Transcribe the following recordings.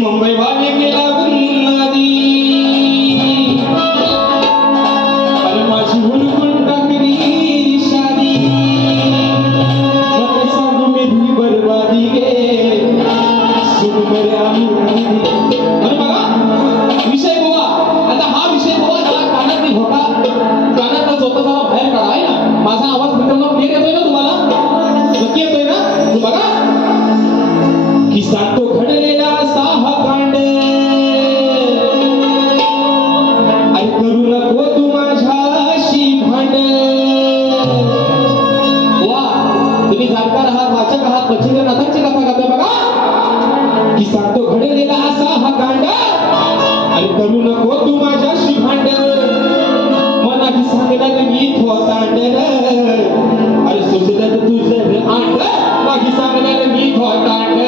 मुंबई वाले केला गुन्नादी अरे माझी हुलकून टाकली शादी मग सांगू मी भी बर्बादी गे सुन मेरे आम्ही अरे बघा विषय गोवा आता हा विषय गोवा जरा कानात नाही होता कानातला जोता जरा बाहेर काढा आहे ना माझा आवाज मित्रांनो क्लिअर येतोय ना तुम्हाला नक्की येतोय ना बघा की सांगतो घडलेला साहा कांड आणि करू नको तू माझ्याशी भांड वा तुम्ही जाणकार आहात वाचक आहात मच्छिंद्रनाथांची कथा करताय बघा की सांगतो घडलेला साहा कांड आणि करू नको तू माझ्याशी भांड मनाची सांगण्यात मी थोतांड अरे सुचलं तुझं आंड माझी सांगण्यात मी थोतांड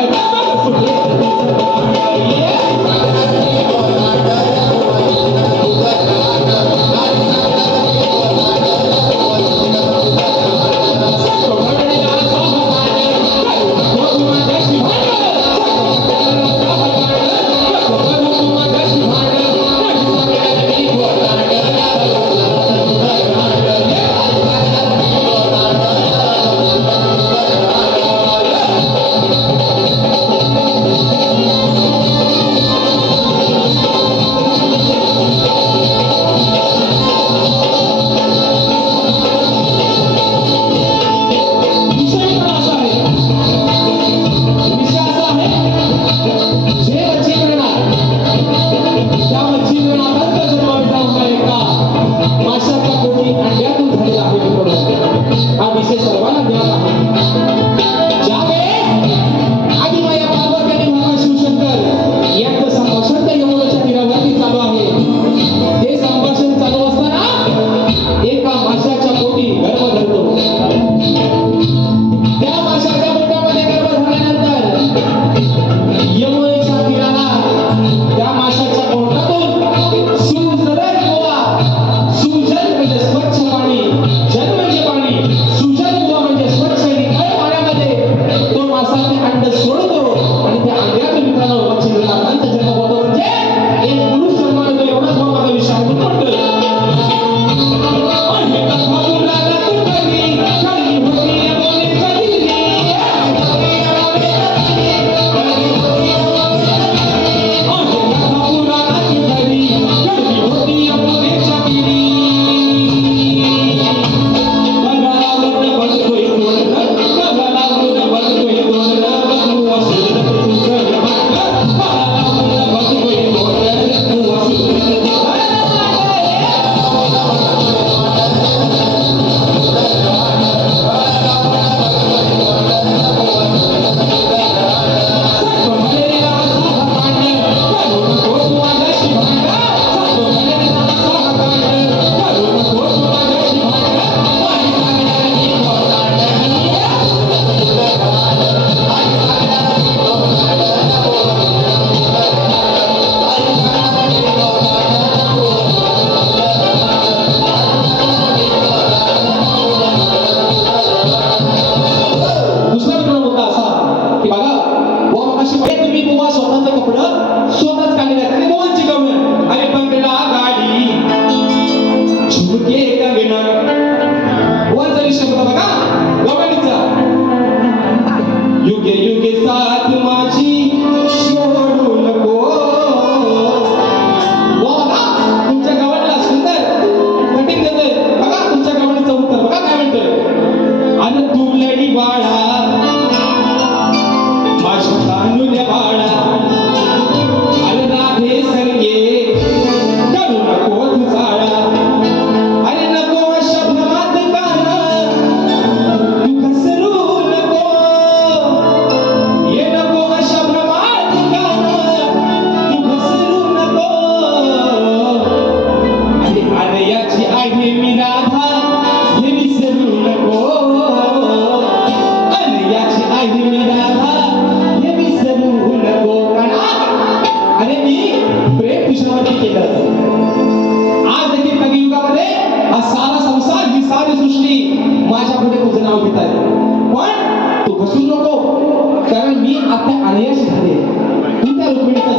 कारण मी आता अनयश झाले तू त्या रुक्मिणीचा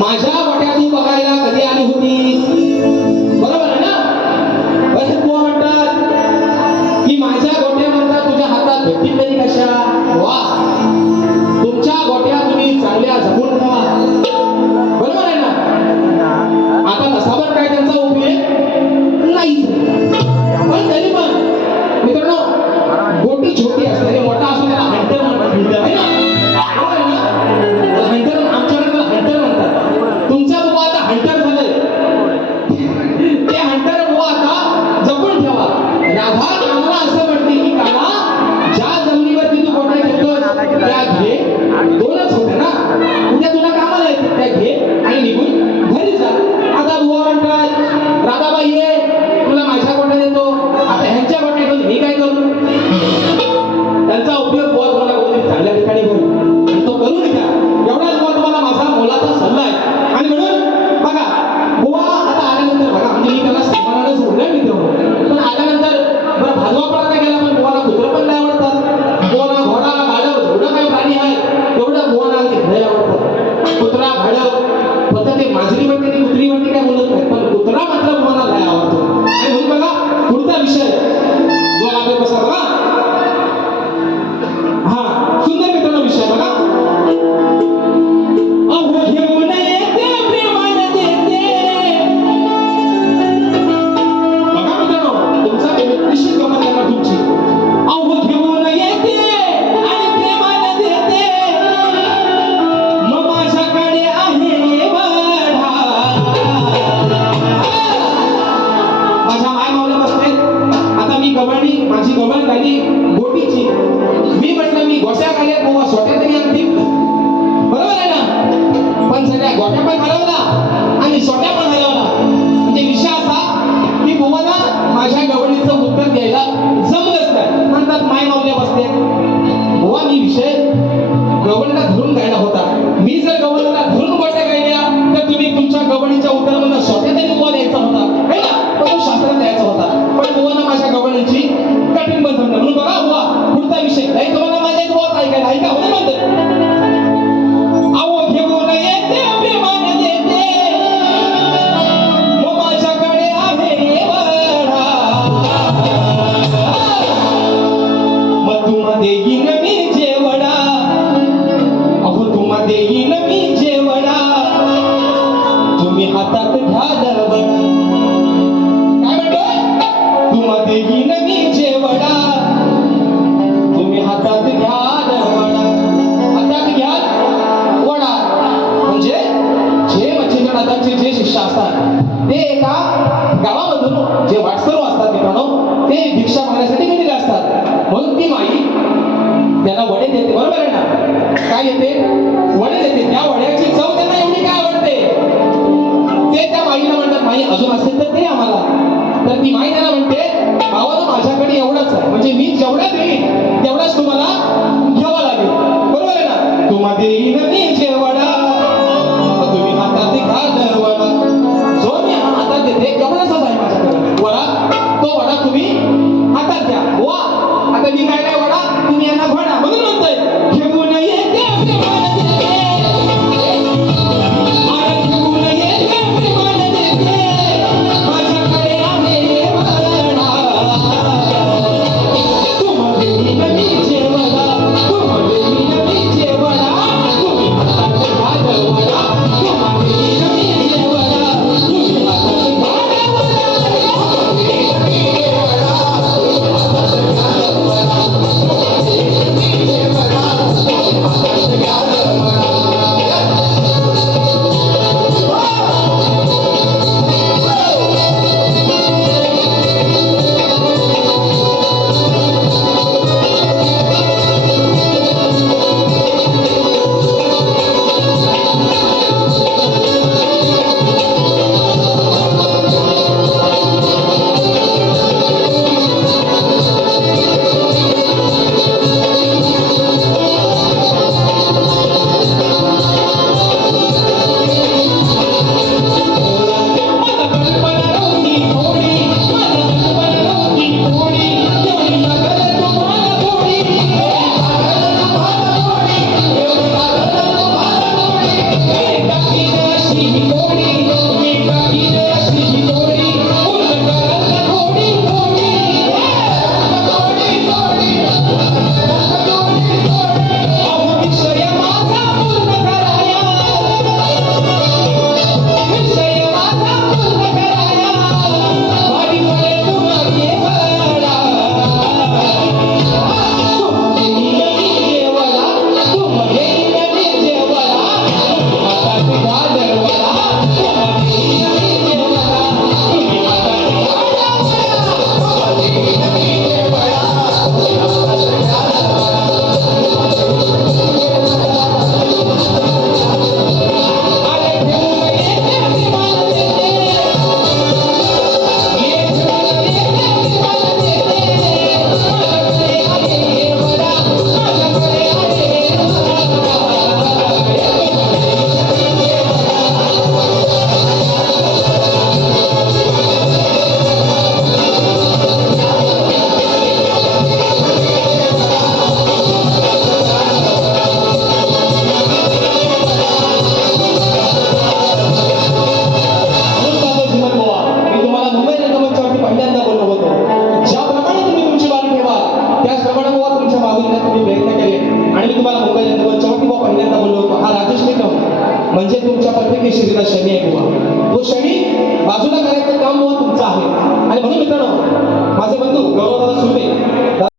माझ्या गोट्या तू बघायला कधी आली होतीस? बरोबर आहे ना? असे बुवा म्हणतात की माझ्या गोट्या म्हणतात तुझ्या हातात भेटतील तरी कशा? वा, तुमच्या गोट्या तुम्ही चांगल्या जपून ठेवा. बरोबर आहे ना? आता तसावर काय त्यांचा उपयोग नाहीच. पण तरी पण मित्रांनो, गोटी छोटी असते आणि मोठा असतो त्याला हंटर म्हणतात आहे ना? बरोबर आहे ना? हंटर, आमच्याकडे त्याला हंटर म्हणतात. तुमचा बुवा आता हंटर झालंय. ते हंटर बुवा आता जपून ठेवा. राधा कानाला असं म्हणते की काना, ज्या जमिनीवरती तू गोट्या घेतोस त्या घे. दोनच होत्या ना, उद्या तुला कामाला येते, त्या घे आणि निघून घरी जा. आता बुवा म्हणतात राधाबाई ये, तुला माझ्या गोट्या देतो. आता ह्यांच्या गोट्या घेऊन मी काय करू? त्यांचा उपयोग बुवा तुम्हाला कुठेतरी चांगल्या ठिकाणी करू आणि तो करून घ्या. एवढाच बुवा तुम्हाला माझा मोलाचा सल्ला आहे. आणि म्हणून बघा बुवा आता आल्यानंतर बघा, म्हणजे मी त्याला सन्मानानं सोडलं मित्र, पण आल्यानंतर बरं भाजवा पडायला गेला, पण बुवाला कुत्रं पण नाही आवडतात. बुवाला घोडा गाढव जेवढं काही प्राणी आहे तेवढं बुवाला अगदी घ्यायला आवडतं. कुत्रा गाढव फक्त ते माजरी म्हणते ती कुत्री म्हणते काय बोलत नाही, पण कुत्रा मात्र बुवाला नाही आवडतो. आणि म्हणून बघा पुढचा विषय जो लागत कसा बघा. हा सुंदर मित्रांनो विषय बघा. अहो घेऊन येते प्रेमाने देते. बघा मित्रांनो, तुमचा निश्चित गमत करणार तुमची. अहो घेऊन येते आणि प्रेमाने देते, मग माझ्याकडे आहे वडा. माझ्या माय मावल्या बसले. आता मी गवळणी, माझी गवळ झाली गोटीची. मी म्हटलं मी गोट्या गाल्या बुवा सोट्या तरी अगदी. बरोबर आहे ना? पण सगळ्या गोट्या पण हरवला आणि सोट्या पण हरवला. म्हणजे विषय असा की बुवाला माझ्या गवळीचं उत्तर द्यायला जमलंच नाही. म्हणतात माय मावल्या बसले. बुवा मी विषय गवळीला धरून गायला होता. मी जर गवळीला धरून गोट्या गायल्या तर तुम्ही तुमच्या गवळीच्या उत्तरामध्ये सोट्या तरी बुवा द्यायचा होता, है ना? तो शास्त्रात द्यायचा होता. पण बुवाला माझ्या गवळीची कठीण पण समजलं. म्हणून बघा बुवा पुढचा विषय नाही तुम्हाला माझ्या बुवा ऐकायला ऐका हो म्हणतो. अहो घेऊन येते प्रेमाने देते, मग माझ्याकडे आहे वडा. मग तुम्हा देईन मी जेवढा. अहो तुम्हा देईन मी जेवढा, तुम्ही हातात घ्या दरवडा. काय म्हणतोय? तुम्हा देईन मी जेवढा, तुम्ही हातात घ्या दरवडा. हातात घ्या वडा म्हणजे जे मच्छिंद्रनाथांचे जे शिष्य असतात ते एका गावामधून जे वाटसरू असतात मित्रांनो, ते भिक्षा मागण्यासाठी गेलेले असतात. म्हणून ती माई त्यांना वडे देते. बरोबर आहे ना? काय येते? वडे देते. त्या वड्याची चव त्यांना एवढी काय आवडते, ते त्या माईला म्हणतात माई अजून असेल तर दे आम्हाला. तर ती माई त्यांना म्हणते भावाला माझ्याकडे एवढंच आहे, म्हणजे मी जेवढा देईन तेवढाच तुम्हाला घ्यावा लागेल. बरोबर आहे ना? तुम्हा देईन मी जेवढा, तुम्ही हातात घ्या दरवडा. जो मी हातात देते एवढाच आहे माझ्याकडे वडा, तो वडा तुम्ही हातात घ्या. वा, आता मी काय वडा, तुम्ही यांना घोडा. म्हणून म्हणतोय घेऊन येते प्रेमाने देते. म्हणजे तुमच्या प्रत्येक शरीराला शनी आहे बुवा. तो शनी बाजूला करायचं काम बुवा तुमचं आहे. आणि म्हणून मित्रांनो, माझे बंधू गौरवदादा सुर्वे